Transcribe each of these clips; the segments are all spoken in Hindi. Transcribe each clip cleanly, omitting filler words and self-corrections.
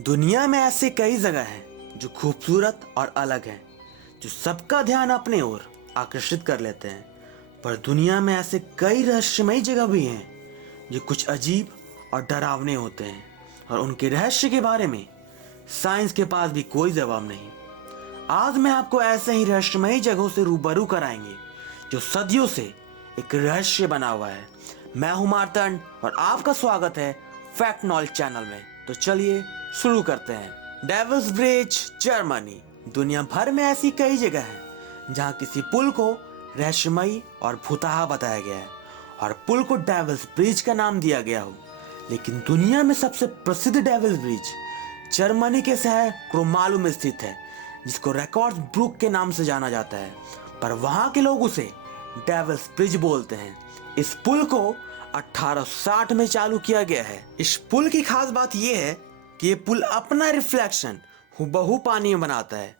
दुनिया में ऐसे कई जगह हैं जो खूबसूरत और अलग हैं, जो सबका ध्यान अपने ओर आकर्षित कर लेते हैं। पर दुनिया में ऐसे कई रहस्यमयी जगह भी हैं जो कुछ अजीब और डरावने होते हैं, और उनके रहस्य के बारे में साइंस के पास भी कोई जवाब नहीं। आज मैं आपको ऐसे ही रहस्यमयी जगहों से रूबरू कराएंगे जो सदियों से एक रहस्य बना हुआ है। मैं हूं मार्तंड और आपका स्वागत है फैक्ट नॉलेज चैनल में। तो चलिए शुरू करते हैं। Devil's Bridge, Germany. दुनिया भर में ऐसी कई जगह हैं जहां किसी पुल को रहस्यमयी और भुताहा बताया गया है और पुल को डेविल्स ब्रिज का नाम दिया गया हो। लेकिन दुनिया में सबसे प्रसिद्ध डेविल्स ब्रिज जर्मनी के शहर क्रोमालू में स्थित है, जिसको रिकॉर्ड्स ब्रुक के नाम से जाना जाता है, पर वहां के लोग उसे डेविल्स ब्रिज बोलते हैं। इस पुल को 1860 में चालू किया गया है। इस पुल की खास बात यह है कि ये पुल अपना रिफ्लेक्शन हूबहू पानी में बनाता है।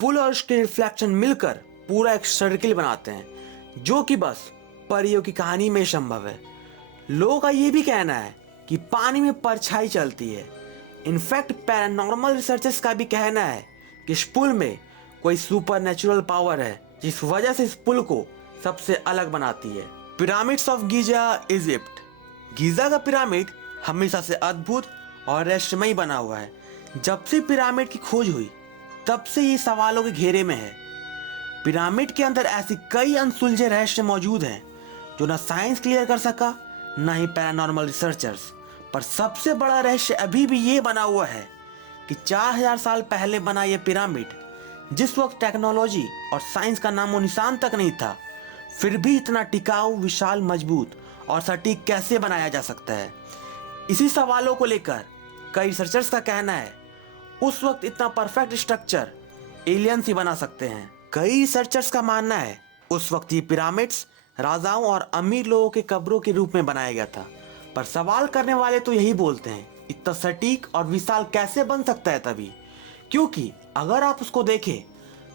पुल और उसके रिफ्लेक्शन मिलकर पूरा एक सर्किल बनाते हैं, जो कि बस परियों की कहानी में संभव है। लोगों का ये भी कहना है कि पानी में परछाई चलती है। इनफैक्ट पैरानॉर्मल रिसर्चर्स का भी कहना है कि इस पुल में कोई सुपर नेचुरल पावर है, जिस वजह से इस पुल को सबसे अलग बनाती है। Pyramids of Giza, Egypt. Giza का पिरामिड हमेशा से अद्भुत और रहस्यमयी बना हुआ है। जब से पिरामिड की खोज हुई तब से ये सवालों के घेरे में है। पिरामिड के अंदर ऐसी कई अनसुलझे रहस्य मौजूद हैं जो ना साइंस क्लियर कर सका, ना ही पैरानॉर्मल रिसर्चर्स। पर सबसे बड़ा रहस्य अभी भी ये बना हुआ है कि 4000 साल पहले बना यह पिरामिड, जिस वक्त टेक्नोलॉजी और साइंस का नामो निशान तक नहीं था, फिर भी इतना टिकाऊ, विशाल, मजबूत और सटीक कैसे बनाया जा सकता है। इसी सवालों को लेकर कई रिसर्चर्स का कहना है उस वक्त इतना परफेक्ट स्ट्रक्चर एलियंस ही बना सकते हैं। कई रिसर्चर्स का मानना है उस वक्त ये पिरामिड्स राजाओं और अमीर लोगों के कब्रों के रूप में बनाया गया था। पर सवाल करने वाले तो यही बोलते हैं, इतना सटीक और विशाल कैसे बन सकता है तभी, क्योंकि अगर आप उसको देखें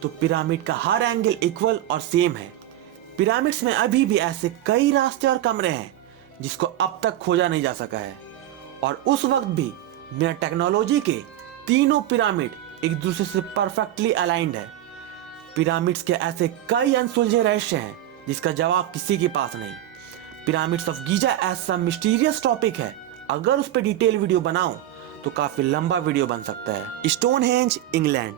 तो पिरामिड का हर एंगल इक्वल और सेम है। पिरामिड्स में अभी भी ऐसे कई रास्ते और कमरे हैं जिसको अब तक खोजा नहीं जा सका है, और उस वक्त भी बिना टेक्नोलॉजी के तीनों पिरामिड एक दूसरे से परफेक्टली अलाइंड है। पिरामिड्स के ऐसे कई अनसुलझे रहस्य हैं जिसका जवाब किसी के पास नहीं। पिरामिड्स ऑफ गीजा ऐसा मिस्टीरियस टॉपिक है, अगर उस पर डिटेल वीडियो बनाऊं तो काफी लंबा वीडियो बन सकता है। Stonehenge, England.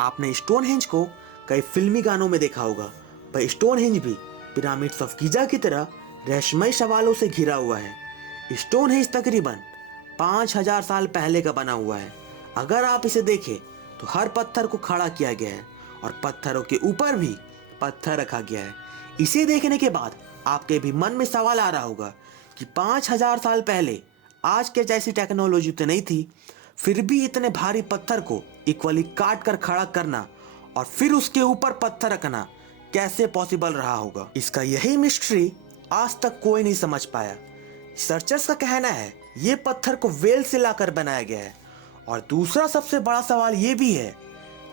आपने स्टोनहेंज को कई फिल्मी गानों में देखा होगा, पर स्टोनहेंज भी पिरामिड्स ऑफ गीजा की तरह रहस्यमय सवालों से घिरा हुआ है। स्टोनहेंज तकरीबन 5000 साल पहले का बना हुआ है। अगर आप इसे देखें तो हर पत्थर को खड़ा किया गया है और पत्थरों के ऊपर भी पत्थर रखा गया है। इसे देखने के बाद आपके भी मन में सवाल आ रहा होगा कि 5000 साल पहले आज के जैसी टेक्नोलॉजी तो नहीं थी, फिर भी इतने भारी पत्थर को इक्वली काट कर खड़ा करना और फिर उसके ऊपर पत्थर रखना कैसे पॉसिबल रहा होगा। इसका यही मिस्ट्री आज तक कोई नहीं समझ पाया। रिसर्चर्स का कहना है ये पत्थर को वेल से लाकर बनाया गया है, और दूसरा सबसे बड़ा सवाल ये भी है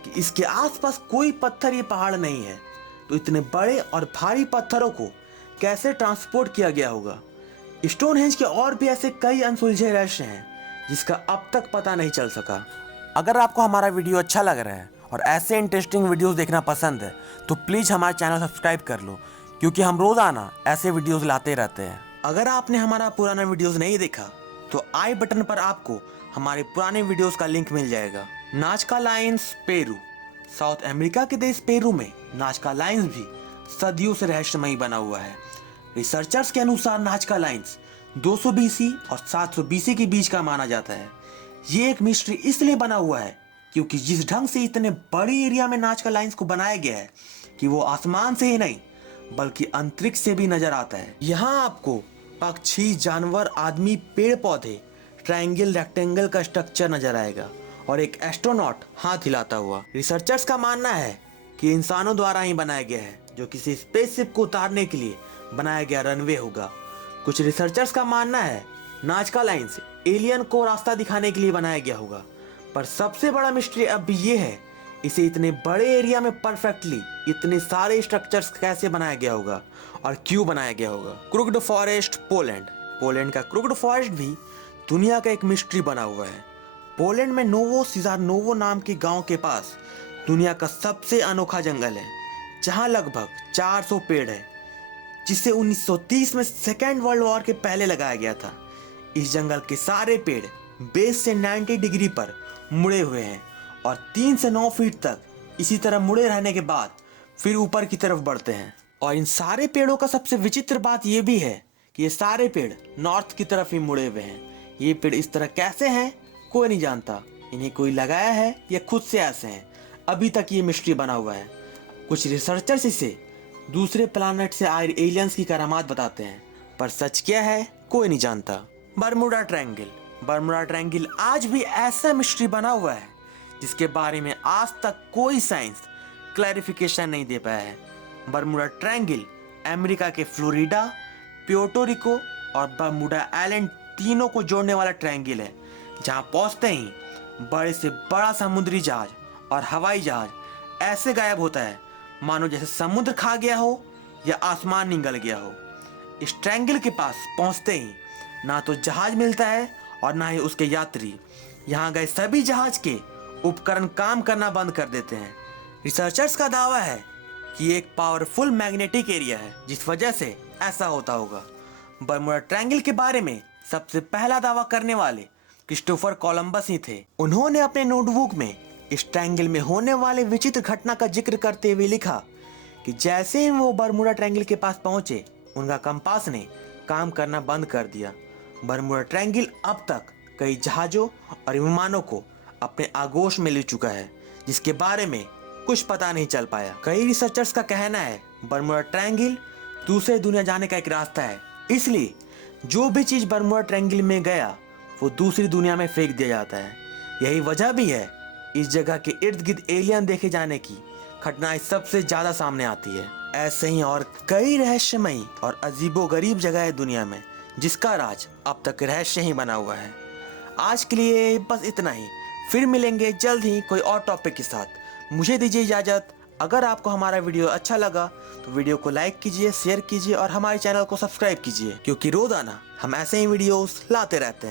कि इसके आसपास कोई पत्थर ये पहाड़ नहीं है, तो इतने बड़े और भारी पत्थरों को कैसे ट्रांसपोर्ट किया गया होगा। स्टोनहेंज के और भी ऐसे कई अनसुलझे रहस्य हैं जिसका अब तक पता नहीं चल सका। अगर आपको हमारा वीडियो अच्छा लग रहा है और ऐसे इंटरेस्टिंग वीडियोस देखना पसंद है तो प्लीज़ हमारा चैनल सब्सक्राइब कर लो, क्योंकि हम रोज़ाना ऐसे वीडियोस लाते रहते हैं। अगर आपने हमारा पुराना वीडियोस नहीं देखा तो आई बटन पर आपको हमारे पुराने वीडियोस का लिंक मिल जाएगा। नाजका लाइन्स, पेरू। साउथ अमेरिका के देश पेरू में नाजका लाइन्स भी सदियों से रहस्यमयी बना हुआ है। रिसर्चर्स के अनुसार नाजका लाइन्स 200 BC और 700 BC के बीच का माना जाता है। ये एक मिस्ट्री इसलिए बना हुआ है क्योंकि जिस ढंग से इतने बड़ी एरिया में नाजका लाइन्स को बनाया गया है कि वो आसमान से ही नहीं बल्कि अंतरिक्ष से भी नजर आता है। यहाँ आपको पक्षी, जानवर, आदमी, पेड़ पौधे, ट्रायंगल, रेक्टेंगल का स्ट्रक्चर नजर आएगा और एक एस्ट्रोनॉट हाथ हिलाता हुआ। रिसर्चर्स का मानना है कि इंसानों द्वारा ही बनाया गया है, जो किसी स्पेसशिप को उतारने के लिए बनाया गया रनवे होगा। कुछ रिसर्चर्स का मानना है नाजका लाइन्स एलियन को रास्ता दिखाने के लिए बनाया गया होगा। पर सबसे बड़ा मिस्ट्री अब भी ये है इसे इतने बड़े एरिया में परफेक्टली इतने सारे स्ट्रक्चर्स कैसे बनाया गया होगा और क्यों बनाया गया होगा। Crooked forest, Poland. पोलैंड का क्रुक्ड फॉरेस्ट भी दुनिया का एक मिस्ट्री बना हुआ है। पोलैंड में नोवोसिजार्नोवो नाम के गांव के पास दुनिया का सबसे अनोखा जंगल है, जहां लगभग 400 पेड़ है, जिसे 1930 में सेकेंड वर्ल्ड वॉर के पहले लगाया गया था। इस जंगल के सारे पेड़ बेस से 90 डिग्री पर मुड़े हुए हैं और 3 से 9 फीट तक इसी तरह मुड़े रहने के बाद फिर ऊपर की तरफ बढ़ते हैं। और इन सारे पेड़ों का सबसे विचित्र बात यह भी है कि ये सारे पेड़ नॉर्थ की तरफ ही मुड़े हुए हैं। ये पेड़ इस तरह कैसे हैं कोई नहीं जानता, इन्हें कोई लगाया है या खुद से ऐसे हैं, अभी तक ये मिस्ट्री बना हुआ है। कुछ रिसर्चर्स इसे दूसरे प्लैनेट से आए एलियंस की करामात बताते हैं, पर सच क्या है कोई नहीं जानता। बरमुडा ट्रायंगल आज भी ऐसा मिस्ट्री बना हुआ है जिसके बारे में आज तक कोई साइंस क्लैरिफिकेशन नहीं दे पाया है। बरमुडा ट्रायंगल अमेरिका के फ्लोरिडा, प्यूर्टो रिको और बरमुडा आइलैंड तीनों को जोड़ने वाला ट्रायंगल है, जहां पहुंचते ही बड़े से बड़ा समुद्री जहाज और हवाई जहाज ऐसे गायब होता है मानो जैसे समुद्र खा गया हो या आसमान निगल गया हो। इस ट्रायंगल के पास पहुंचते ही ना तो जहाज मिलता है और ना ही उसके यात्री। यहाँ गए सभी जहाज के उपकरण काम करना बंद कर देते हैं। रिसर्चर्स का दावा है कि एक पावरफुल मैग्नेटिक एरिया है जिस वजह से ऐसा होता होगा। बरमुडा ट्रायंगल के बारे में सबसे पहला दावा करने वाले क्रिस्टोफर कोलंबस ही थे। उन्होंने अपने नोटबुक में इस ट्रायंगल में होने वाले विचित्र घटना का जिक्र करते हुए लिखा कि जैसे ही वो बरमुडा ट्रायंगल के पास पहुंचे, उनका कंपास ने काम करना बंद कर दिया। बरमुडा ट्रायंगल अब तक कई जहाजों और विमानों को अपने आगोश में ले चुका है, जिसके बारे में कुछ पता नहीं चल पाया। कई रिसर्चर्स का कहना है बरमुडा ट्रायंगल दूसरे दुनिया जाने का एक रास्ता है, इसलिए जो भी चीज बरमुडा ट्रायंगल में गया वो दूसरी दुनिया में फेंक दिया जाता है। यही वजह भी है इस जगह के इर्द गिर्द एलियन देखे जाने की घटनाएं सबसे ज्यादा सामने आती है। ऐसे ही और कई रहस्यमयी और अजीबोगरीब जगह है दुनिया में जिसका राज अब तक रहस्य ही बना हुआ है। आज के लिए बस इतना ही, फिर मिलेंगे जल्द ही कोई और टॉपिक के साथ। मुझे दीजिए इजाजत। अगर आपको हमारा वीडियो अच्छा लगा तो वीडियो को लाइक कीजिए, शेयर कीजिए और हमारे चैनल को सब्सक्राइब कीजिए, क्योंकि रोजाना हम ऐसे ही वीडियोस लाते रहते हैं।